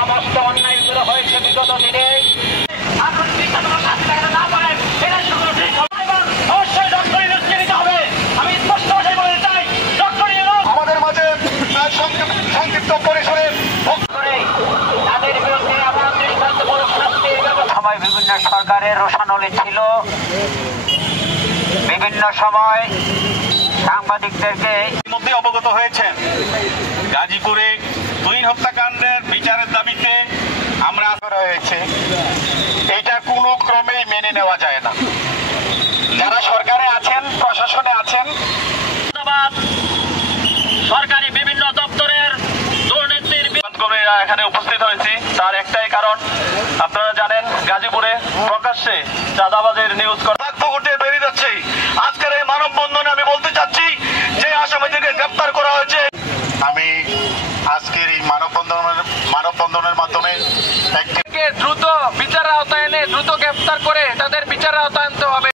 সমস্ত অন্যায়গুলো হয়েছে বিগত দিনে। এখন বিচারক শাস্তি না পারেন এটা শুধু অবশ্যই ডক্টর ইউনূসকে নিতে হবে। আমি স্পষ্ট ভাষায় বলতে চাই, ডক্টর ইউনূস আমাদের মাঝে সংক্ষিপ্ত পরিসরে তাদের বিরুদ্ধে এমন দৃষ্টান্তমূলক শাস্তির ব্যবস্থা। সময় বিভিন্ন সরকারের রোষানলে ছিল, বিভিন্ন সময় সাংবাদিকদেরকে মধ্যে অবগত হয়েছেন গাজীপুরে তুহিন হত্যাকাণ্ডের বিচারের দাবিতে আমরা করা হয়েছে। এটা কোনো ক্রমেই মেনে নেওয়া যায় না। যারা সরকারে আছেন, প্রশাসনে আছেন, সরকারি বিভিন্ন দপ্তরের দুর্নীতির এখানে উপস্থিত হয়েছি তার একটাই কারণ, আপনারা জানেন গাজীপুরে প্রকাশ্যে চাঁদাবাজের নিউজ ঘটে বেরিয়ে যাচ্ছে। আজকের এই মানববন্ধনে আমি বলতে চাচ্ছি যে আসামিদেরকে গ্রেপ্তার করা হয়েছে। আমি আজকের এই মানববন্ধনের মাধ্যমে দ্রুত বিচারের আওতায় এনে দ্রুত গ্রেপ্তার করে তাদের বিচারের আওতায় আনতে হবে।